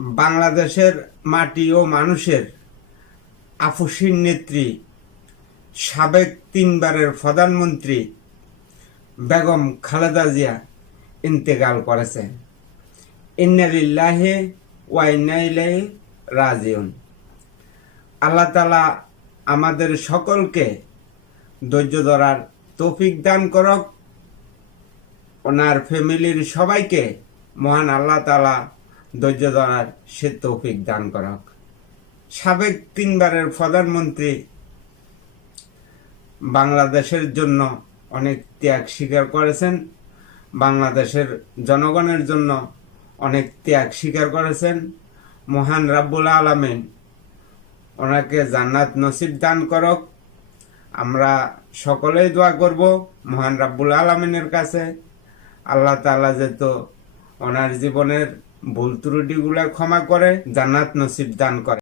বাংলাদেশের মাটি ও মানুষের আফুসিন নেত্রী, সাবেক তিনবারের প্রধানমন্ত্রী বেগম খালেদা জিয়া ইন্তেকাল করেছেন। ইন্নালিল্লাহে ওয়াইনাইলাই রাজিউন। আল্লাহ তালা আমাদের সকলকে ধৈর্য ধরার তৌফিক দান করক। ওনার ফ্যামিলির সবাইকে মহান আল্লাহ তালা ধৈর্য ধরার সে তৌফিক দান করক। সাবেক তিনবারের প্রধানমন্ত্রী বাংলাদেশের জন্য অনেক ত্যাগ স্বীকার করেছেন। বাংলাদেশের জনগণের জন্য অনেক ত্যাগ স্বীকার করেছেন। মহান রাব্বুল আলমিন ওনাকে জান্নাত নসিব দান করক। আমরা সকলেই দোয়া করব মহান রাব্বুল আলমিনের কাছে। আল্লাহ তাআলা যেত ওনার জীবনের ভুল ত্রুটিগুলা ক্ষমা করে জান্নাত নসিব দান করে।